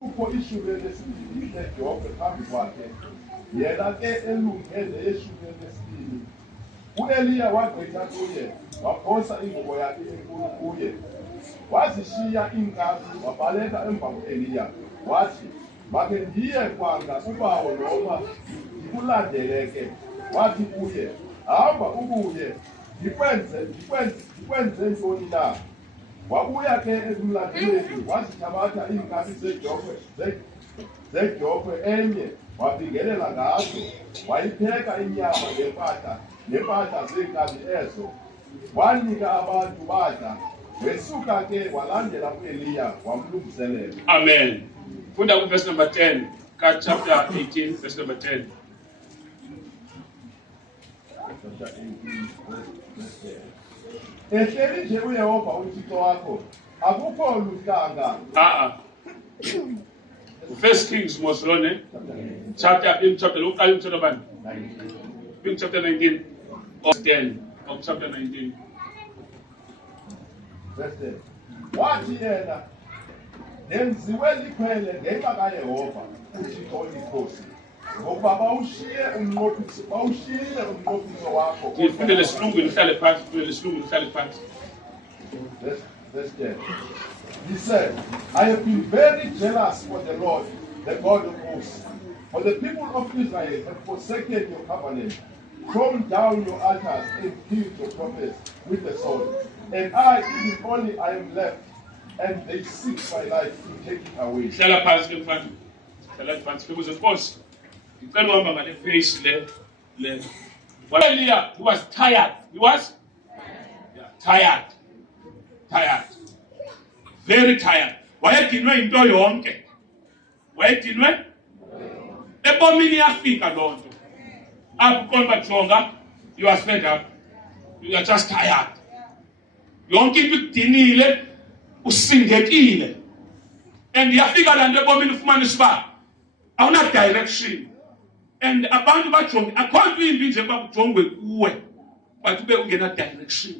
Kukho ishumi lesibini leJobe phambi kwakhe, yena ke elungele yeshumi lesibini. U-Eliya wagqitha kuye, waphosa ingubo yakhe enkulu kuye, wazishiya iinkabi, wabaleka emva ku-Eliya, wathi, makhe ndiye kwanga ubawo noma ndikulandele ke. Wathi kuye, hamba ubuye, ndikwenze ntoni na? Wabuya ke emlandelweni, wazithabatha iinkabi zeJobe enye, wabingelela ngazo, wayipheka inyama nempahla zeenkabi ezo, wanika abantu badla. Wesuka ke walandela u-Eliya, wamlungiselela. Amen. Funda ku verse number 10, chapter 18, verse number 10. Ehleli nje uYehova uThixo wakho, akukho luhlanga. First Kings was Rone, chapter 19, or 10 of chapter 19. Verse 10. Wathi yena, nenziwe likhwele ngenxa kaYehova uThixo olikhosi, ngokuba bawushiyile umnqophiso wakho. Verse 10. He said, I have been very jealous for the Lord, the God of hosts. For the people of Israel have forsaken your covenant, thrown down your altars, and killed your prophets with the sword. And I, even only I am left, and they seek my life to take it away. Elia, he was tired. He was tired. Very tired. Wayedinwe into yonke. Wayedinwe ebomini yafika lonto. Akukhona jonga, you are fed up. You are just tired. Yonke into idinile, usingekile. And yafika la nto ebomini ufumanisa uba awuna direction. And abantu bajonge akho nto imbi nje bakujongwe kuwe, but ube ungena direction.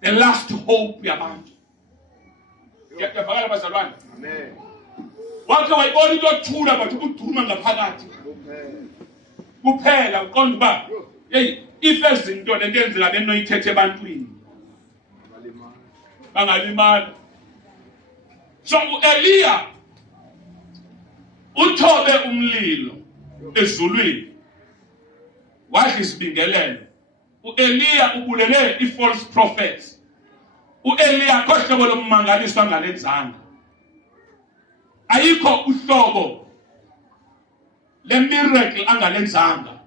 The last hope yabantu. Yavakala bazalwane. Amen. Wakhe wayibona into yothula but ukuduma ngaphakathi. Kuphela uqonda uba hey ife izinto lento enzela benoyithethe ebantwini. Bangalimala. So uEliya uthobe umlilo ezulwini. Wathi sibingelele. uEliya ubulele i-false prophets. uEliya kohlobo lommangaliswa ngalenzanga. Ayikho uhlobo le-miracle angalenzanga.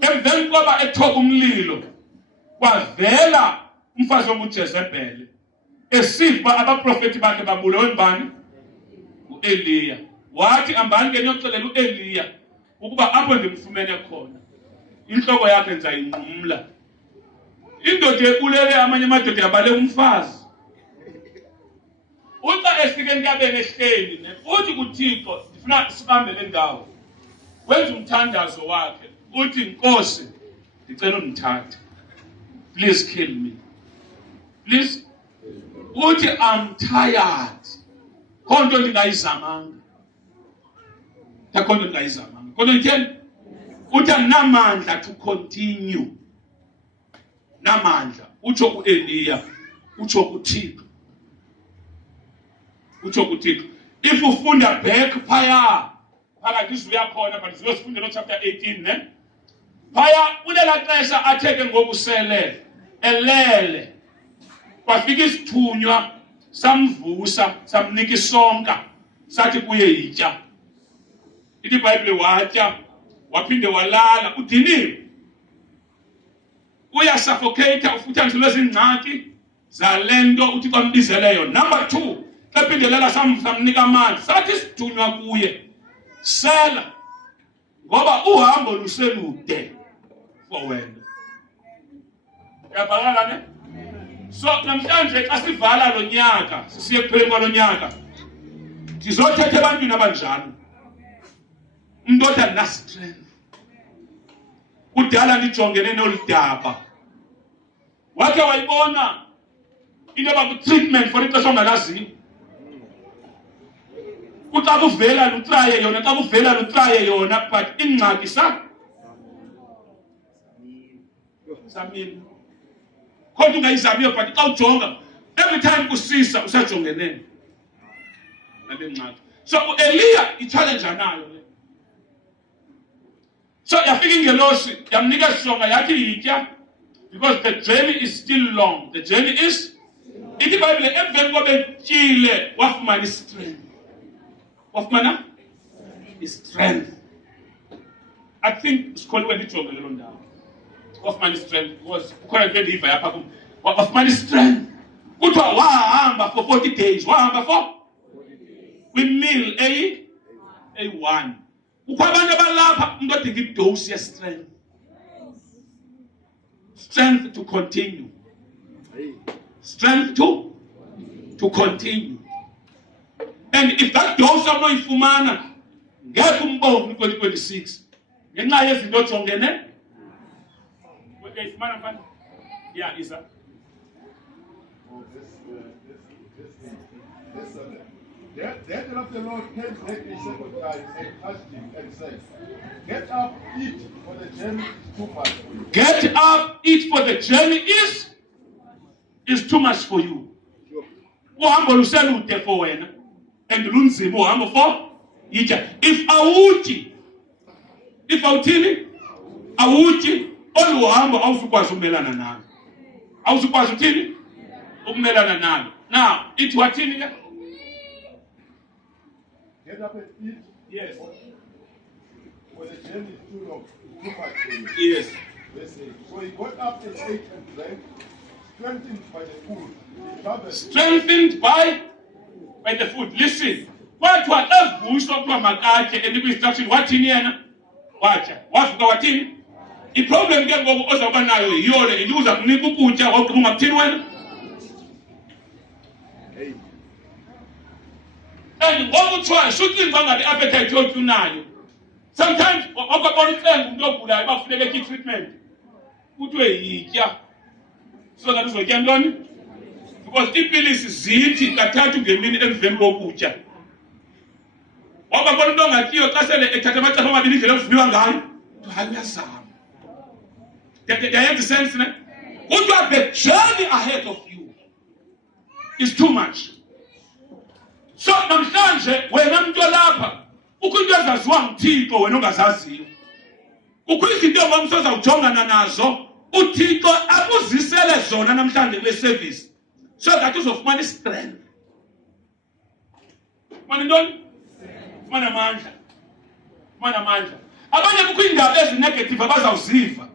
Emveni koba ethoba umlilo, kwavela umfazi onguJezebheli esifa abaprofeti bakhe babulewe ngubani? uEliya. Wathi ambani ke niyoxelela uEliya ukuba apho ndimfumene khona inhloko yakhe nzayinqumla. Indoda ebulele amanye amadoda yabale umfazi. Uxa efike entabeni ehleli uthi kuThixo ndifuna sibambe le ndawo. Wenza umthandazo wakhe. Uthi Nkosi ndicela undithathe. Please kill me. Please. Uthi I'm tired. Khonto ndingayizamanga. Khonto ndingayizamanga. Khonto nditheni? Uthi andinamandla to continue. Namandla. Utsho uEliya. Utsho kuThixo. If ufunda back phaya phakathi izuya khona but sizofunda no chapter 18 ne. Phaya kulela xesha atheke ngokusele elele. Kwafika isithunywa samvusa samnika isonka sathi kuye yitya. Ithi iBhayibhile watya waphinde walala udiniwe. Uyasuffocate ufuthaniswe zingxaki zalento uthi kwambizeleyo. Number 2, ephindelela samnika amanzi sathi sidunwa kuye sela ngoba uhambo luselude for wena. Yabhalala ne? So namhlanje xa sivala lo nyaka sisiye ekupheleni kwalo nyaka sizothetha ebantwini abanjalo. Umuntu othi andina-strength. Kudala ndijongene noludaba. Wakhe wayibona into yoba ku-treatment for ixesha ongalaziyo. Kuxa kuvela lutraye yona, xa kuvela lutraye yona, but ingxaki samini. Kodwa ungayizamiyo but xa ujonga every time kusisa usajongene nale ngxaki. So Eliya i-challenge anayo le. So yafika ingelosi yamnika isonga yathi yitya because the journey is still long. The journey is ithi iBhayibhile emveni kobetyile wafumana strength. Wafumana strength. I think sikholiwe lijonge lelo ndawo. Wafumana strength because ukhona into endiyiva yapha kum. Wafumana strength. Kuthiwa wahamba for 40 days. Wahamba for kwimil A1. Kukho abantu abalapha umuntu odinga idose ye-strength. Strength to continue. Strength to continue. And if that dose awunoyifumana ngeke umbone ku-2026 ngenxa yezinto ojongene uyayifumana mfana? Yeah, Isa. The angel of the Lord came back a second time and touched him and said, "Get up, eat, for the journey is too much for you." Get up, eat, for the journey is too much for you. Uhambo luselude for wena and lunzima uhambo for yitya. If awuthini awuthi olu hambo awusukwazi ukumelana nalo. Awusukwazi uthini ukumelana nalo. Now ithi wathini ke? Get up and eat. Yes. For the journey is too long, too much for you. Yes. So he got up and ate and drank, strengthened by the food. He traveled. Strengthened by the food. Listen. Kwathiwa evuswa kuthiwa makatye enikwa instruction wathini yena? Watya. Wavuka wathini? Iproblem ke ngoku ozawuba nayo yiyo le into uza kunika ukutya wawugqiba ungakuthini wena? And ngoku kuthiwa sucinga ngabe appetite yothu unayo. Sometimes wakabona iqembu umuntu ogulayo bafuneka etye treatment. Kuthiwe yitya. So that uzotya ntoni? Because iipilisi zithi kathathu ngemini emveni kokutya. Wakabona into ongatyiyo xa sele ethatha amaxesha amabini indlela ekuvunywa ngayo. Hayi uyazama. Yayenza sense ne? Kuthiwa the journey ahead of you is too much. So namhlanje wena muntu olapha ukho into ezaziwa nguThixo wena ongazaziyo. Ukho izinto ongomsoza ujongana nazo uThixo akuzisele zona namhlanje kule service so that uzofumana strength. Fumana ntoni? Fumana amandla. Fumana amandla. Abanye kukho iindaba ezinegative abazawuziva.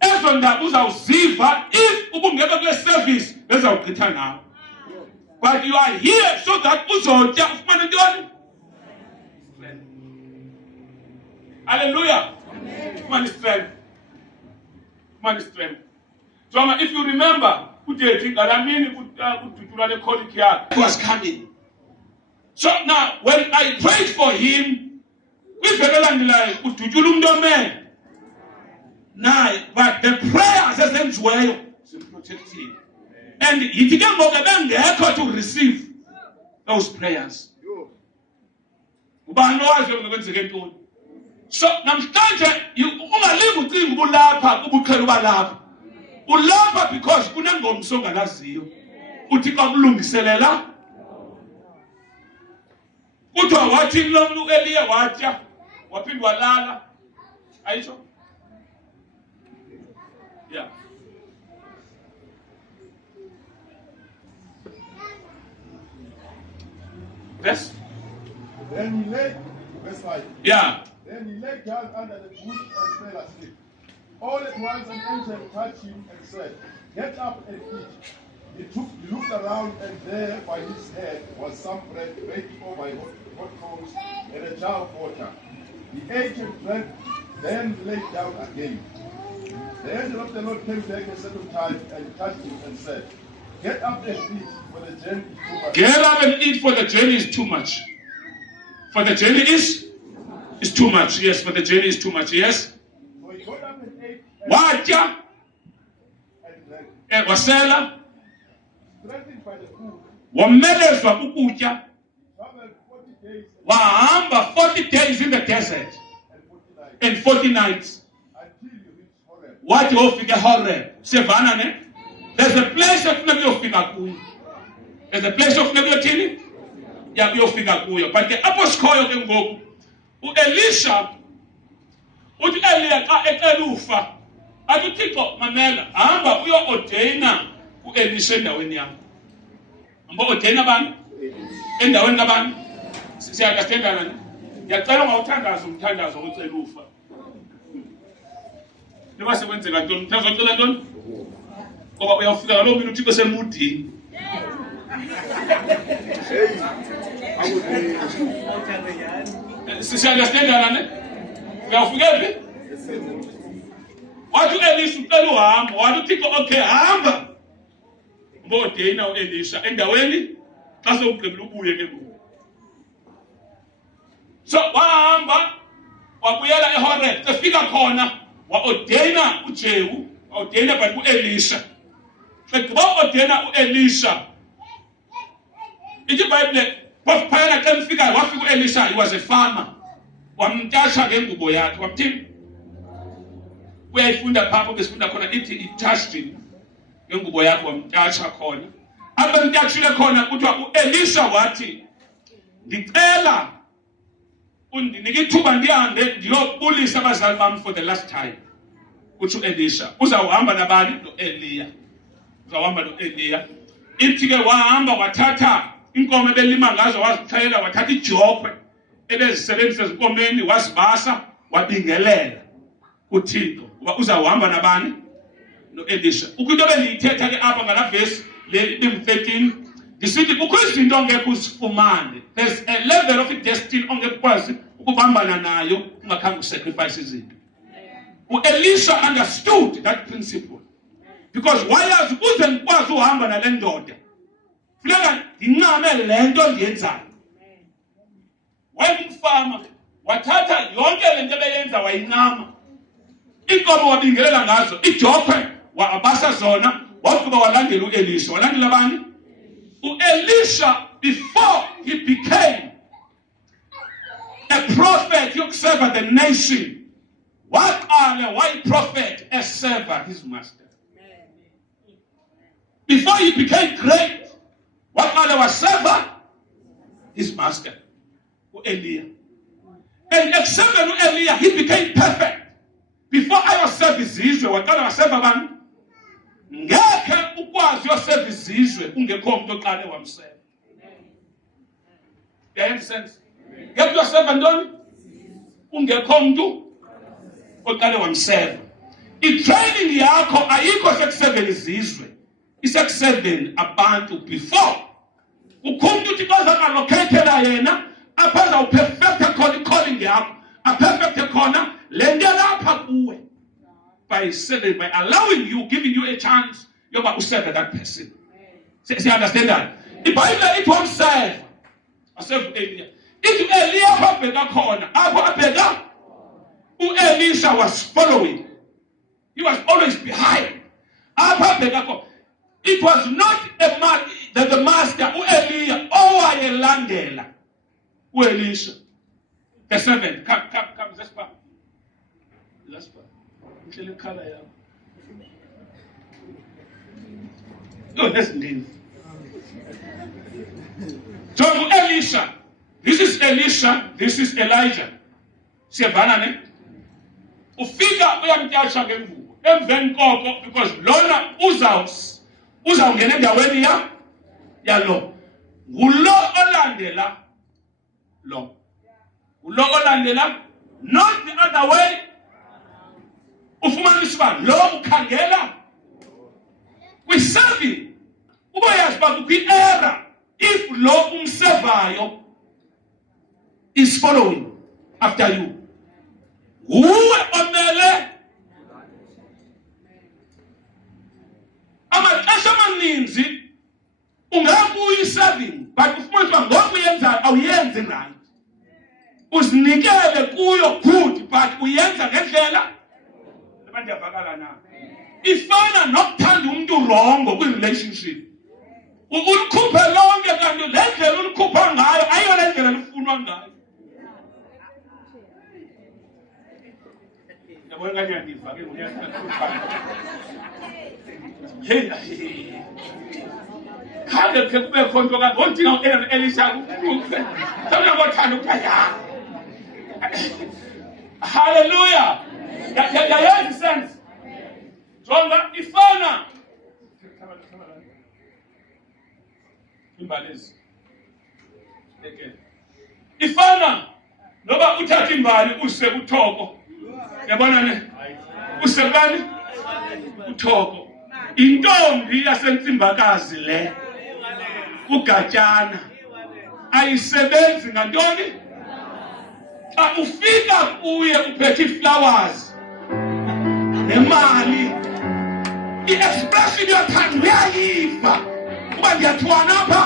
Ezo ndaba uzawuziva if ubungekho kule service bezawugqitha nawe. But you are here so that uzotya ufumane ntoni? Hallelujah. Fumane strength. Fumane strength. So if you remember, uDavid ngalamini kudutyulwa le colic yakhe was coming. So now when I prayed for him, kwiveke elandelayo udutyula umuntu ome naye, but the prayers ezenziweyo zimprotectile. And yithi ke ngoku bengekho to receive those prayers. Ubani owazi ngokwenzeke ntoni? So namhlanje ungalingi ucinga ubulapha ubuqhela uba lapha. Ulapha because kunengomso ongalaziyo. Uthi xa kulungiselela kuthiwa wathi lo muntu Eliya watya waphinde walala. Ayisho? Yeah. Verse? Then he lay, verse 5. Yeah. Then he lay down under the bush and fell asleep. All at once an angel touched him and said, "Get up and eat." He looked around, and there by his head was some bread baked over hot coals and a jar of water. He ate and drank, then lay down again. The angel of the Lord came back a second time and touched him and said, "Get up and eat, for the journey is too much." Get up and eat, for the journey is too much. For the journey is too much. Yes, for the journey is too much. Yes. So he got up and ate Watya and drank. Wasela Strengthened by the food, wamelezwa ukutya. traveled 40 days wahamba 40 days in the desert and 40 nights and 40 nights. until you reach Horeb. Wathi wofika Horeb. Siyavana ne? There's a place ekufuneka uyofika kuyo. There's a place ekufuneka uyothini? Ya uyofika kuyo. But ke apho sikhoyo ke ngoku uElisha uthi Eliya xa ecela ufa athi uThixo mamela hamba uyo-ordaina uElisha endaweni yakho. Hamba ordaina bani? Endaweni kabani? Siyakathendana ne? Ngiyacela ungawuthandaza umthandazo wocela ufa. Noma sekwenzeka ntoni? Umthandazo wocela ntoni? Ngoba uyawufika ngaloo mina uThixo semudini. Siyakathendana ne? Uyawufika phi? Wathi uElisha ucela uhamba, wathi uThixo okay hamba. Mbodena uElisha endaweni xa sewugqibile ubuye ke ngoku. So wahamba wabuyela eHoreb, efika khona wa-ordaina uJehu, wa-ordaina but uElisha. Egqiba ordaina uElisha, ithi iBhayibhile phofu phayana xa mfikayo wafika uElisha, he was a farmer. Wamntasha ngengubo yakhe, wamthini? Uyayifunda phaa besifunda khona ithi i-touched ngengubo yakhe wamntasha khona. Apho mntashile khona kuthiwa uElisha wathi ndicela undinike ithuba ndihambe ndiyobulisa abazali bam for the last time. Uthi uElisha uzawuhamba nabani? No-Eliya. Uzawuhamba no-Eliya. Ithi ke wahamba wathatha inkomo ebelima ngazo wazixhela, wathatha ijokhwe ebezisebenzisa ezinkomeni wazibasa wabingelela kuThixo uba uzawuhamba nabani? No-Elisha. Ukwinto bendiyithetha ke apha ngalaa vesi le ibim-13 ndisithi kukho izinto ongekho uzifumane. There's a level of destiny ongekho ukwazi ukubambana nayo ungakhange usacrifice izinto. uElisha understood that principle because wayazi ukuze ngikwazi uhamba nale ndoda funeka ndincame le nto ndiyenzayo. Wayengumfama wathatha yonke le nto ebeyenza wayincama. Inkomo wabingelela ngazo, ijokhwe wabasa zona, wagqiba walandela uElisha. Walandela bani? uElisha, before he became a prophet yokuserva the nation, waqala wayi-prophet eserva his master. Before he became great, waqala waserva his master, uEliya. And except uEliya, he became perfect. Before I was service izizwe, waqala waserva bani? Ngeke ukwazi yoserva izizwe ungekho umuntu oqale wamserva. You understand? Ngeke uyoserva ntoni? Ungekho umuntu oqale wamserva. I-training yakho ayikho sekuseveni izizwe, isekuseveni abantu before. Ukho umuntu uthi bazangalocatela yena apha azawuperfecta khona i-calling yakho, aperfecte khona le nto lapha kuwe. By allowing you, giving you a chance, you're about to serve that person. See, understand that? The Bible, it won't serve. I serve Eliya. If Eliya who Elisha was following, he was always behind. It was not the master who Eliya or Elandela who Elisha. The servant, come, let's go. No, let's leave. So Elisha, this is Elisha, this is Elijah. Siyavana ne? Ufika uyamtyasha ngengubo. Emveni koko because lona uzawungena endaweni yalo. Ngulo olandela lo. Ngulo olandela, not the other way. Ufumanisa uba lo ukhangela kwiservi uba yazi uba kukwi-era if lo umsevayo is following after you, nguwe omele. Amaxesha amaninzi ungabuya i-serving but ufumanisa uba ngoku uyenzayo awuyenzi right. Uzinikele kuyo good but uyenza ngendlela. Ifana nokuthanda umuntu wrong kwi-relationship. Ulikhuphe lonke kanti le ndlela ulikhupha ngayo ayiyona ndlela lifunwa ngayo. Yabona kanyandiva ke ngunyaka. Hey. Kade ke kube khonto ka ontinga Elisha ukukhuphe. Sabona ngothanda ukuthaya. Hallelujah. That sense. Jonga ifana. Imbalezi. Again. Ifana noba uthatha imbali use uthoko. Yabona ne? Use bani? Uthoko. Intombi yasentsimbakazi le. Ugatyana. Ayisebenzi ngantoni? Xa ufika kuye uphethe flowers. Nemali. I-expression yothando uyayiva. Kuba ndiyathwana apha.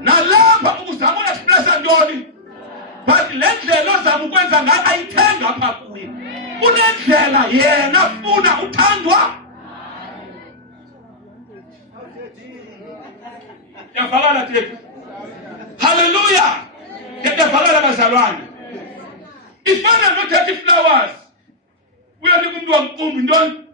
Nalapha uzama uexpressa ntoni? But le ndlela ozama ukwenza ngayo ayithenga apha kuye. Unendlela yena funa uthandwa. Yavakala thethu. Hallelujah. Yavakala bazalwane. Ifana nothatha flowers. Uyanika umuntu wamqumbi ntoni?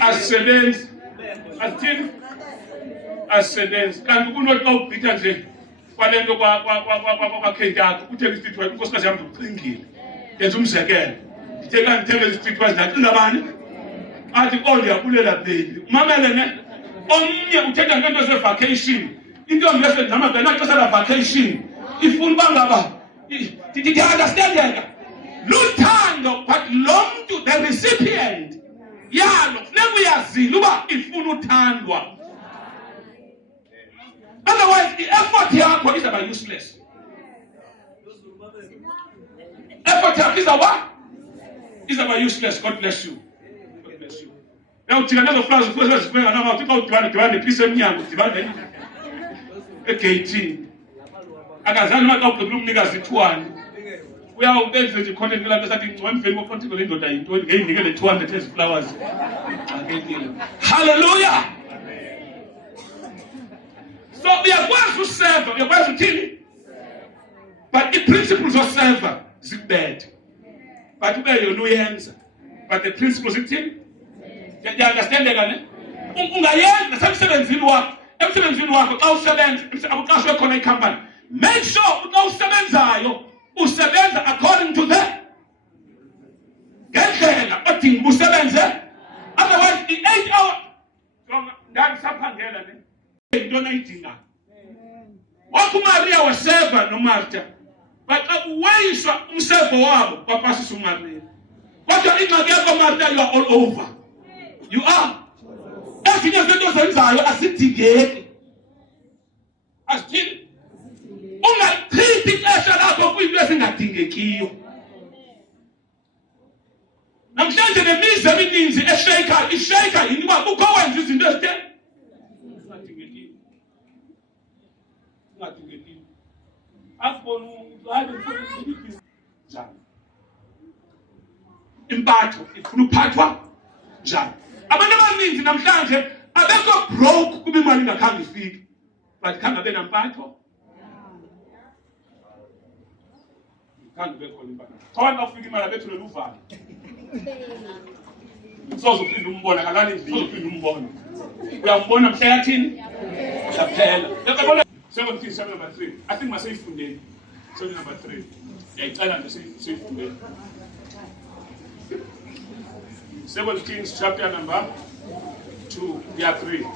Asebenzi. Athini? Asebenzi. Kanti kunothi xa ubhitha nje kwale nto kwakhenti yakho uthenga isitithiwa inkosikazi yam ndikucingile. Ndenza umzekelo. Ndithe kanti ndithenge isitithiwa ndacinga bani? Athi ndiyabulela beli. Umamele ne? Omnye uthetha ngento ze-vacation. Intombi yesendama ngenexesha la-vacation ifuna uba ngaba ndiyandastandeka luthando, but lo mntu the recipient yalo funeka uyazile uba ifuna uthandwa. Otherwise i-effort yakho izaba useless. Effort yakho izaba useless. God bless you. God bless you. Now thina nezo flowers kuze zifika nama uthi xa udibana nepiece emnyango udibane egeyithini. Akazani uma xa ugqibile umnikazi ithuwane. Uyawubenze nje content ngelapha sathi ngcwemfeni kokontigo le ndoda yintoni ngeyinike le 200 ezi flowers. Hallelujah. So uyakwazi userve, uyakwazi uthini? But the principles of serve zikubethe. But ube yona uyenza. But the principles zikuthini? You understand ne? Ungayenza nasemsebenzini wakho. Emsebenzini wakho xa usebenza, awuqashwe khona ikhampani. Make sure xa usebenzayo usebenza according to the ngendlela odinga usebenze. Otherwise the 8 hour ndakusaphangela ne into nayidinga. Wakho uMaria waseva noMartha. But uwayiswa umsevo wabo kwapasisa uMaria. Kodwa ingxaki yakho Martha, you are all over. You are. Ezinye zinto zenzayo asidingeki. Asithini? Ungachithi ixesha lakho kwinto ezingadingekiyo. Namhlanje nemizi emininzi ishayika yini uba kukho wenza izinto ezingadingekiyo. Akubona njani? Impatho ifuna uphathwa njani? Abantu abaninzi namhlanje abekho broke kuba imali ingakhange ifike. But khange abe nampatho. Khange bekho impatho. Xa ufika imali abethulela uvalo. Sozophinda umbona kalani indlu, sozophinda umbona. Uyambona mhla yathini? Yaphela. 7 number 3. I think masayifundeni. 7 number 3. Yayicela nje siyifundeni. 7 Kings chapter number 2, yeah 3.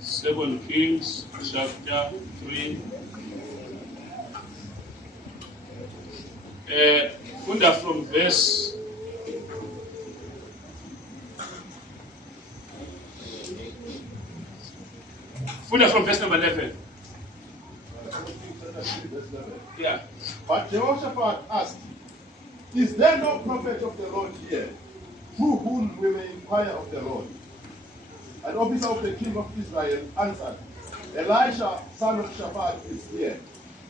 Second Kings chapter 3. Funda from verse number 11. Yeah. But Jehoshaphat asked, Is there no prophet of the Lord here, through whom we may inquire of the Lord? An officer of the king of Israel answered, Elisha, son of Shaphat, is here.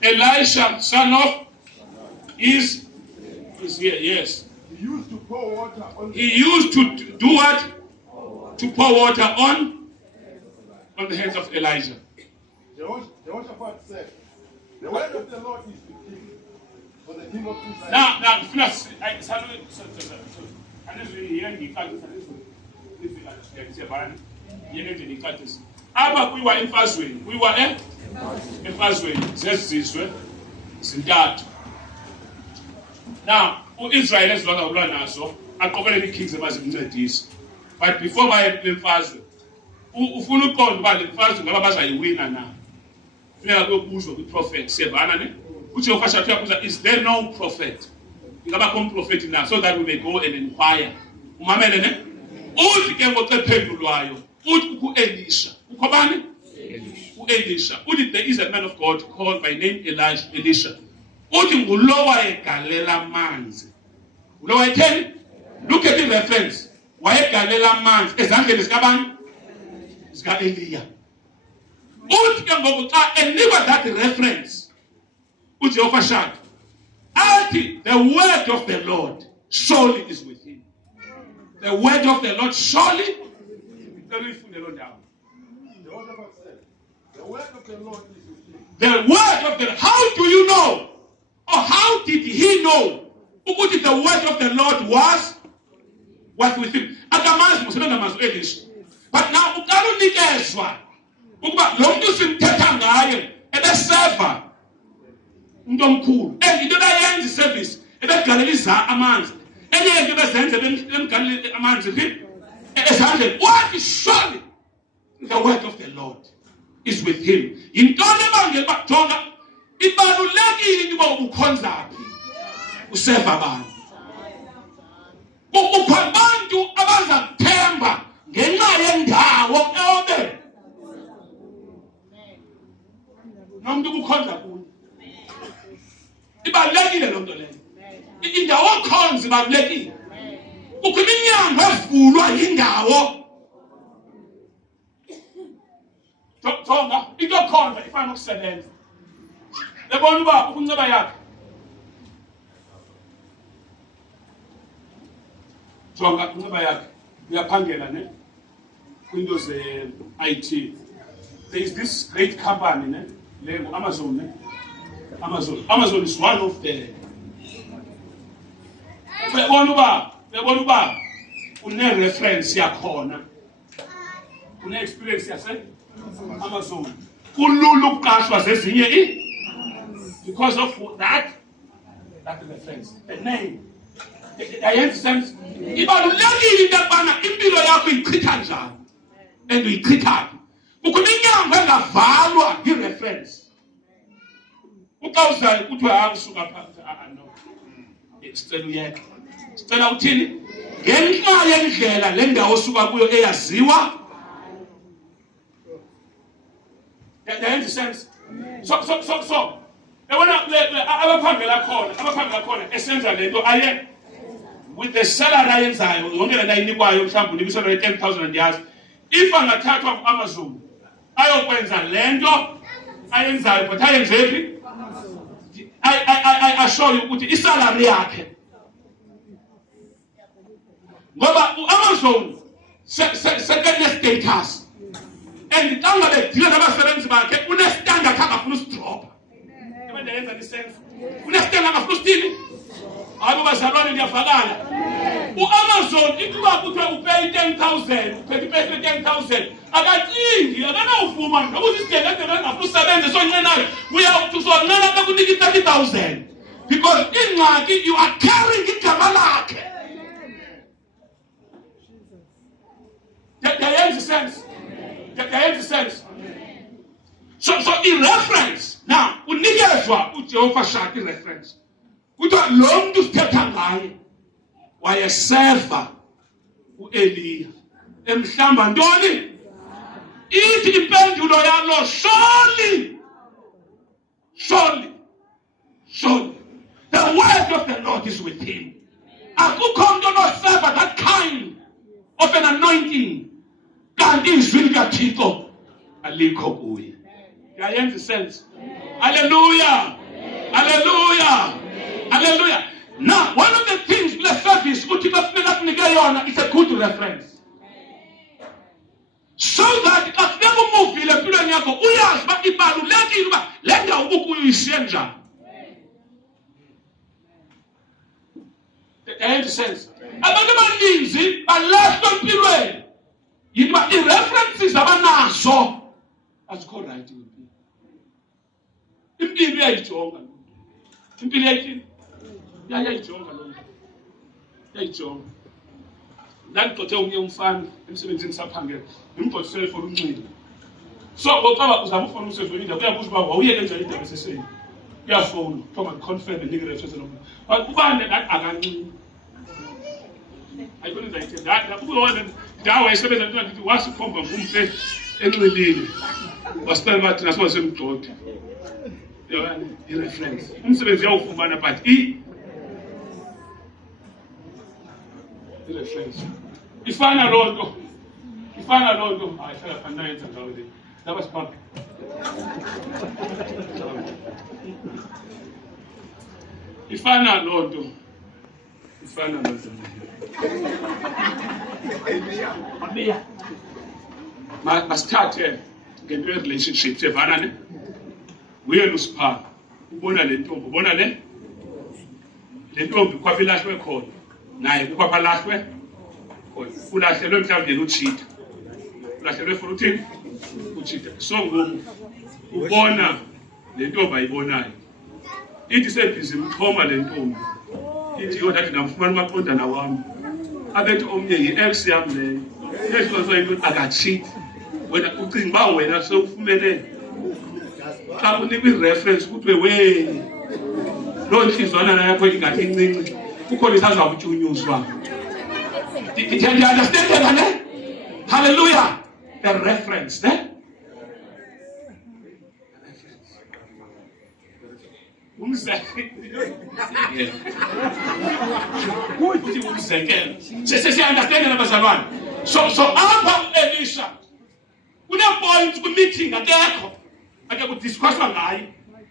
Elisha, son of is here, yes. He used to pour water on He used to do what? To pour water on the heads of Elijah. Jehoshaphat said, the word of the Lord is with him, for the king of Israel. Now, we were in Fazwin. We were in Fazwin. Zesizwe zintathu. Now, uIsrael ezilwa ukulwa nazo aqokelele ikings emazimncedisi. But before baye lemfazwe, ufuna uqonda uba lemfazwe ngaba bazayiwina na. Funeka kuyobuzwa kwi-prophet siyevana ne? UJehoshaphat uyabuza, is there no prophet? Ingaba khona prophet na, so that we may go and inquire. Umamele ne? Uthi ke ngocephendulwayo, uthi ku-Elisha. Ukhobani? U-Elisha. Uthi there is a man of God called by name Elisha. Uthi ngulowa egalela amanzi. Ulowa etheni? Look at the reference. Wayegalela amanzi ezandleni zikabani? Zika-Eliya. Uthi ke ngoku xa enikwa that reference, uJehoshaphat athi the word of the Lord surely is with him. The word of the Lord surely. Jehoshaphat said, the word of the Lord is with him. The word of the, how do you know? Or how did he know? Ukuthi the word of the Lord was with him. Akamazi musebenza mazwi Elisha. But now uqala unikezwa ukuba lo muntu simthetha ngaye ebeseva umuntu omkhulu. Into ayenza iservice ebegalela amanzi. Enye into bezenze bemgalela amanzi phi? Ezandleni. What is surely the word of the Lord is with him. Yintoni ebangela uba jonga ibalulekile into uba ubukhonza phi useva abantu. Kukho abantu abaza kuthemba ngenxa yendawo eyobe nomuntu ubukhonza kuyo. Ibalulekile loo nto leyo. Indawo okhonza ibalulekile. Kukho iminyango evulwa yindawo. Jonga into okhonza ifana ukusebenza. Lebona uba ukunceba yakhe. Jonga ukunceba yakhe. Uyaphangela ne? Windows IT. There is this great company ne? Lego Amazon ne? Amazon is one of the. Lebona uba une reference yakhona. Une experience yase Amazon. Kululu ukuqashwa zezinye because of that reference. The name. I understand. Ibalulekile into yokubana impilo yakho ichitha njani and uyichitha. Kukho iminyango engavalwa ngereference. Uqawuzayo kuthiwa akusuka phansi no. Sicela uyeke. Sicela uthini? Ngenxa yendlela le ndawo osuka kuyo eyaziwa. That makes sense. So. Abaphangela khona esenza lento aye with the salary ayenzayo yonke le nto ayinikwayo mhlawumbe unikiswa 10,000 years. If angathathwa ku-Amazon ayokwenza lento ayenzayo but ayenzephi? I assure you ukuthi isalary yakhe ngoba u-Amazon sekene-status and xa ngabe dila nabasebenzi bakhe une-standard angafuna usidropha. Yenza lisense. Une-standard angafuna usithini? Hayi bazalwane ndiyavakala. U-Amazon ikuba kuthiwa upay 10,000 uphethe 10,000 akacingi akanawuvuma noba uzisidenge engafuna usebenze soncenayo uzonqena bekunika 30,000 because ingxaki you are carrying igama lakhe. That sense. So in reference now unikezwa uJehoshaphat reference. Kuthiwa lo muntu sithetha ngaye wayeseva uEliya emhlamba ntoni? Ithi impendulo yalo surely the word hand of the Lord is with him. Akukho umuntu onoserva that kind of an anointing. Kanti izwi likaThixo alikho kuye. Yayenza sense. Hallelujah. Hallelujah. Hallelujah. Now, one of the things kule service uthi bafuneka kunike yona is a good reference. So that afuneka umuvile empilweni yakho uyazi uba ibalulekile uba le ndawo ubukuyo uyishiye njani. Yayenza sense. Abantu abaninzi balahlwa empilweni. Yinto i-references abanazo azikho right empilweni. Impilo iyayijonga. Impilo yayithi yayijonga lo nto. Yayijonga. Ngigcothe unye umfana emsebenzini saphangela. Ngimgcotsele for unxiba. So ngoba uzama ufona umsebenzi indawo uyabuza uba wawuyeke njani indaba seseni. Uyafona kuthiwa confirm nike reference lo muntu. But ubani ngathi akanxibi. Ayibona ngizayithi kube ndawo wayesebenza ngithi wasikhomba ngumfe enxilile. Wasicela bathi naso semgxothe. Yabani i-reference. Umsebenzi uyawufumana but i-reference. Ifana loo nto. Hayi hlala phana yenza ngawo le. Laba siphambi. Ifana loo nto. Masithathe ngento ye-relationship sevana ne. Uye lusipha ubona le ntombi ubona le ntombi kwapha ilahlwe khona naye kwapha lahlwe khona ulahlelwe mhlawumbe uchitha ulahlelwe for uthini uchitha so ngoku ubona le ntombi ayibonayo ithi sebhizi mthoma le ntombi ithi yona ndathi ndamfumana umaqondana wami abethi omnye yi-ex yam leyo leso into akachithi wena ucinga uba wena sewufumene xa unikwa i-reference kuthiwe we loo ntlizwana yakho ingathi incinci kukhona isaza kutyunyuzwa. Ndiyaunderstand ne? Hallelujah. The reference ne? Siyaunderstand nabazalwane. So apha Elisha une-point kwi-meeting akekho ake kudiscusswa ngayo.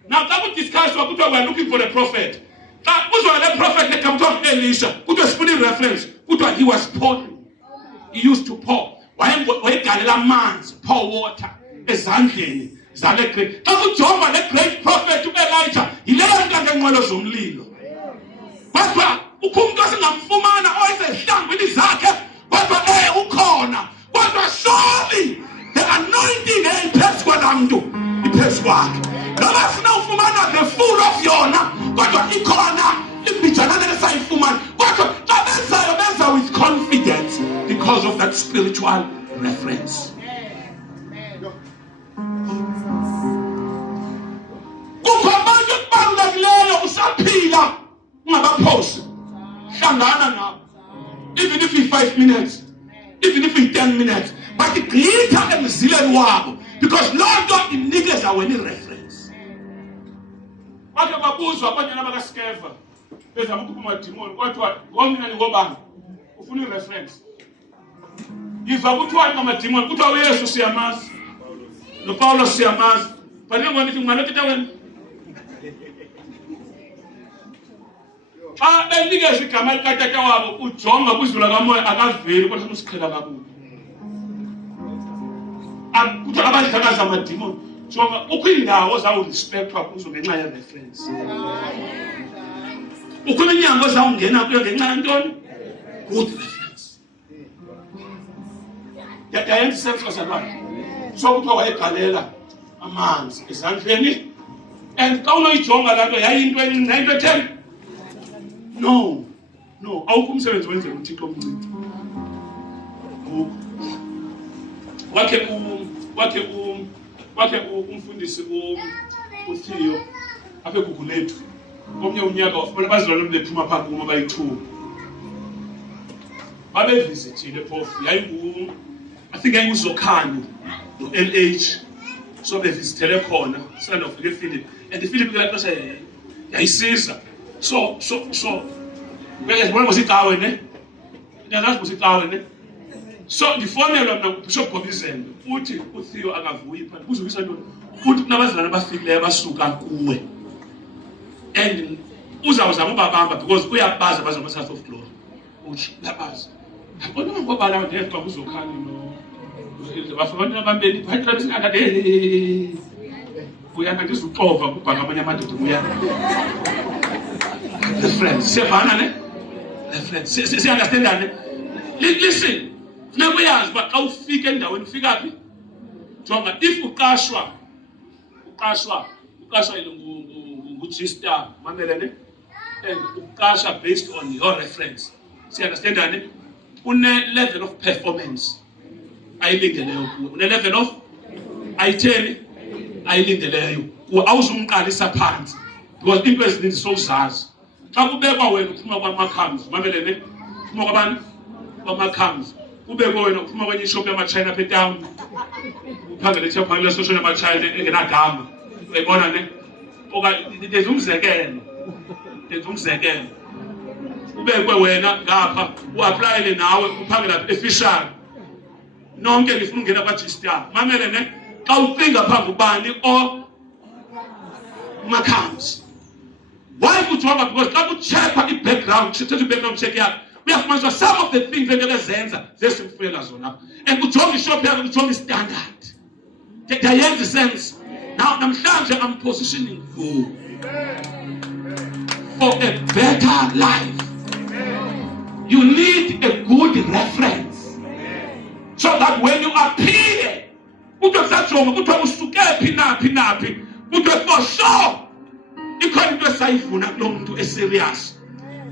Now xa kudiscusswa kuthiwa we are looking for a prophet. Xa kuzwa le prophet nekuthiwa Elisha kuthiwa sifuna i-reference kuthiwa he was pouring. He used to pour. Wayegalela amanzi, pour water ezandleni zale great. Xa kujonga le great prophet u-Elijah yileyo nto ngeenqwelo zomlilo. Kodwa ukho umuntu osingamfumana oyisehlangwini zakhe kodwa ukhona. Kodwa surely the anointing iphezu kwalaa mntu iphezu kwakhe. Noba sifuna ufumana the full of yona kodwa ikhona imbijana nesayifumana. Kodwa xa benzayo benza with confidence because of that spiritual reference. Kukho abantu ekubalulekileyo usaphila ungabaphosi. Hlangana nabo. Even if it's 5 minutes, even if it's 10 minutes, but igqitha emzileni wabo because loo nto inikeza wena i-reference. Bakhe babuzwa abanyana bakaSkeva bezama ukuphuma madimoni kodwa ngomina ningobani ufuna i-reference. Yiva kuthiwa ngamadimoni kuthiwa uYesu siyamazi noPawulos siyamazi but ngonithi ngimalokita wena xa benikeza igama likatata wabo ujonga kwizwi lakamoya akaveli kodwa usiqhela kakubi. Kuthiwa abadlakaza amadimoni jonga ukho iindawo zawurispekthwa kuzo ngenxa ye-reference. Ukho iminyango zawungena kuyo ngenxa yantoni? Good reference. Yayenza sense bazalwane. So kuthiwa wayegalela amanzi ezandleni and xa unoyijonga laa nto yayinto encinci nayinto etheni. No, awukho umsebenzi wenzela uThixo omncinci. Wakhe umfundisi uTheo apha eGugulethu komnye unyaka wafumana bazalwane bephuma phaa kuma bayi-2 babevizithile phofu I think yayinguZokhane no-LH so bevizithele khona sanda ufika ePhilip and iPhilip kulaa xesha yayisiza So when was it hour, ne? That was it hour, ne? So the formula of Bishop Provision, uthi uTheo akavuyi phansi kuzokisa ntoni uthi kunabazalwane abafikileyo basuka kuwe and uzawuzama ubabamba because uyabaza bazama-South of Glory uthi uyabaza yabona ngoba lawo ndedwa kuzokhani no bafana abambeni phakathi besingadade uyana ndizuxova kubhanga amanye amadoda uyana the friends siyavana ne the friends siya-understandane listen funeka uyazi uba xa ufika endaweni ufika phi jonga if uqashwa ngu-G-Star mamele ne and uqasha based on your reference siya-understandane une-level of performance ayilindeleyo kuwe une-level of ayitheni ayilindeleyo kuwe awuzumqalisa phansi because into ezininzi sowuzazi xa kubekwa wena uphuma kwama-comes mamele ne uphuma kwabani kwama-comes kubekwe wena uphuma kwenye ishop yama-China apha etown uphangele ethaphanile social yama-China engenagama uyayibona ne okanye ndenza umzekelo ubekwe wena ngapha uaplayele nawe uphangela efishali nonke nifuna ungena kwa-G-Star mamele ne xa ucinga phambi ubani ma-comes why kujonga because xa kucheckwa i-background thetha i-background check yakho uyafumaniswa some of the things engebezenza zesimfunela zona and kujonga ishop yakho kujonga i-standard ndayenza isense now namhlanje I'm positioning you for a better life. You need a good reference so that when you appear kuthiwa usuke phi naphi kuthiwa for sure ikhona into esayifuna kulo muntu eserious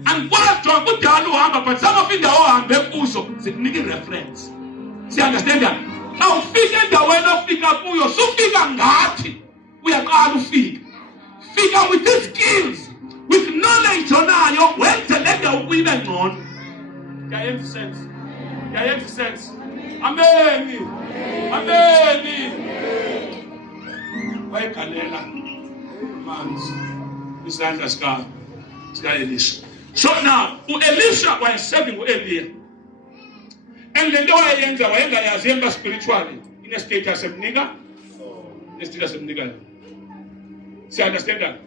and kodwa kudala uhamba but some of indawo ohambe kuzo zikunika i-reference siya-understanda xa ufika endaweni ofika kuyo sufika ngathi uyaqala fika with the skills with knowledge onayo wenze le ndawo ukuyibe ngcono ndiyayenza isense ameni wayegalela manzi isandla sika-Elisha. So now u-Elisha wayeserving u-Eliya and le nto wayeyenza wayengayazi emba spiritually ine-status emnika siya-understanda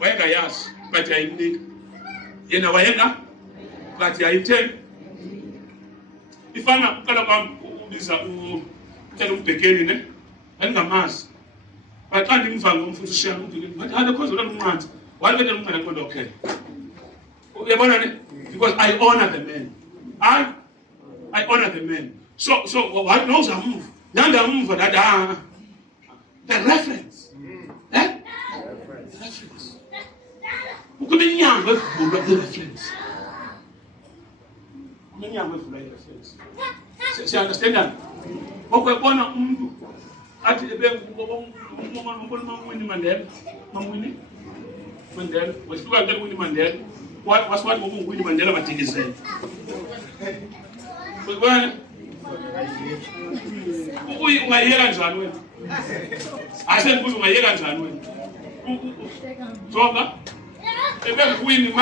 wayengayazi but yayimnika yena wayenga but yayitheni ifana uqala kwam ubiza utela umbhekeni ne andingamazi but xa ndimva ngomfundisi ushiyana umbhekeni but alekhozela umnqanzi walibetela umnqanzi aqonda okay uyabona ne because I honor the man I honor the man so what knows I move nandamva that the reference reference ukuba inyanga evulwa i-reference siya-understanda okwebona umuntu athi Winnie Mandela wehluka ke Winnie Mandela wasiwathi ngokungu-Winnie Mandela badikizela uyibona ungayiyeka njani wena asendibuza ungayiyeka njani wena jonga ebengu-Winnie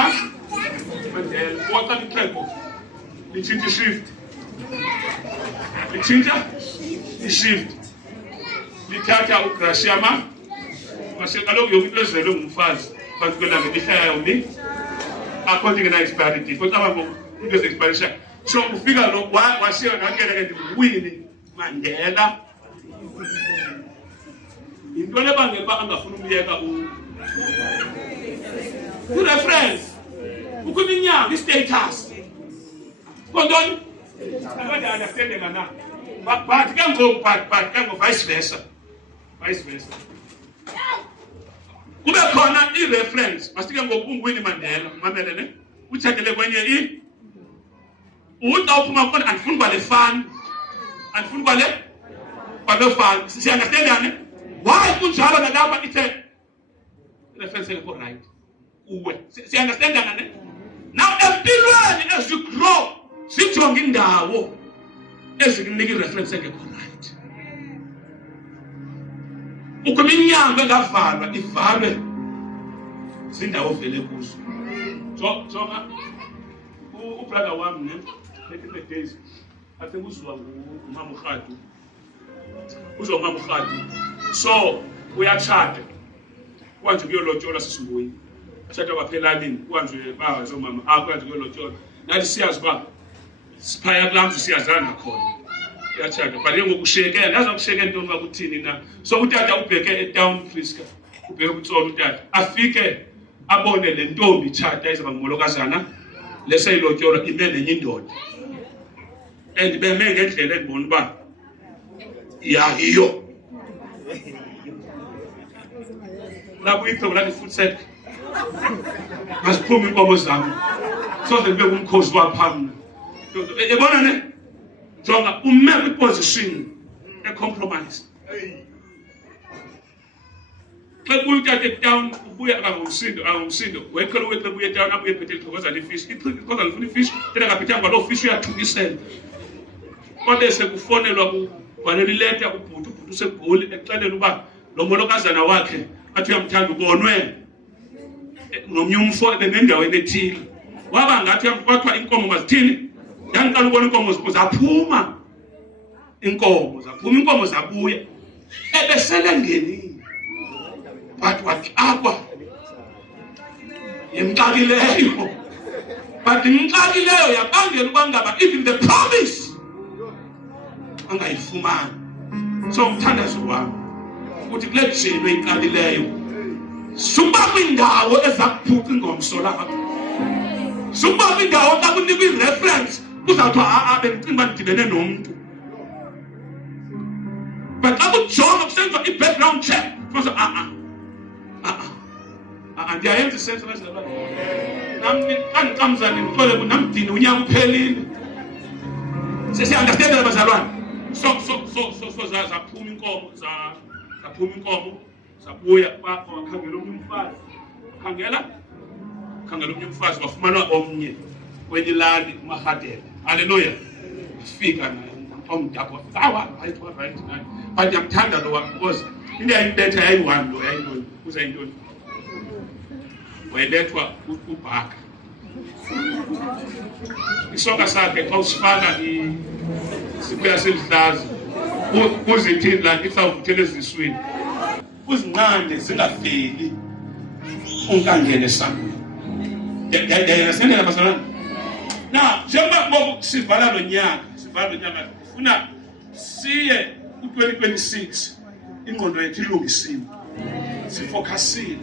Mandela waqala itreko lithinta i-shift lithatha uGrashiyama kaloku yonke into ezelwe ngumfazi phantsi kwelanga lihlala yombi akho nto ingena-expiry date kodwa into ezi-expirisha so ufika lo washiya nakela ke ndingu-Winnie Mandela yinto lebangela uba angafuni umyeka i-reference ukuba inyanga i-status kontoni akonde-understandeka na but ke ngoku vice versa kube khona i-reference masike ngoku ungu-Winnie Mandela mamele ne utshekele kwenye uta uphuma khona andifuni kwale fani kwale fani siya-understandane why kunjalo nalapha ithe reference engekho right uwe siya-understandana ne now empilweni as you grow sijonge indawo ezikunika i-reference engekho right ukuba inyanga engavalwa ivalwe zindawo vele kuzo Jonga ubrother wami ne back in the days I think uzwa umama uGhadu so uyachata kwanje kuyolotshola sisumbuyi achata kwaphelalini kwanje bazo mama kwanje kuyolotshola nathi siyazi ba siphaya kulamzi siyazana khona yachata but ngokushekela yazi ukushekela into ngakuthini na so utata ubheke eTown Friska ubheke uTsolo utata afike abone le ntombi chata izaba ngolokazana leseyilotshola imele enye indoda and beme ngendlela endibona uba iyo lapho icebo lathi futhi set masiphuma inkomo zami so that beke umkhosi waphambi ebona ne jonga ume kwiposition e-compromise xa kuyuthatha eTown ubuya angumsindo wekhela uyeqe buye eTown abuye ephethe iqhokoza lefish iqhokoza lifuna ifish tena kaphithanga kwalo fish uyathukisela kodwa sekufonelwa kufanele ileta ubhuti useGoli exelela uba lo molokazana wakhe athi uyamthanda ubonwe nomnye umfo benendaweni ethile waba ngathi kwathiwa inkomo mazithini yangiqala ubona inkomo zaphuma inkomo zabuya ebesele ngenini but wathi akwa yemxakileyo but imxakileyo yabangela uba ngaba even the promise angayifumani so umthandazo wami ukuthi kule jelo iqalileyo suba kwindawo ezakuphutha ingomso lakho suba kwindawo kakunika ireference uzawuthi bengicinga ndibene nomuntu but akujonga kusenziwa i-background check futhi ndiyayenza isenzo nezalwa nami kangiqamzana ngixole namdini unyaka uphelile sesiunderstand abazalwane so zaphuma inkomo zabuya wakhangela omnye umfazi wafumana omnye kwenye ilali uMahadela haleluya fika naye omdabo right but yamthanda lo wakhe because into yayibetha yayi-1 lo yayintoni kuze yintoni wayebethwa ubhaka isoka sakhe xa usifaka sibuya selihlaza uzithini la isawuvuthela eziswini uzinqande zingafeli unkangene esangweni yayasendela bazalwane na njengoba ngoku sivala lo nyaka ufuna siye ku-2026 ingqondo yethu ilungisiwe sifocusile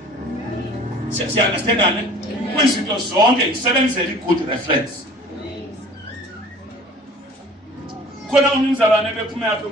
siyaunderstandane kwizinto zonke isebenzele i-good reference khona umzalwane bephuma yaphi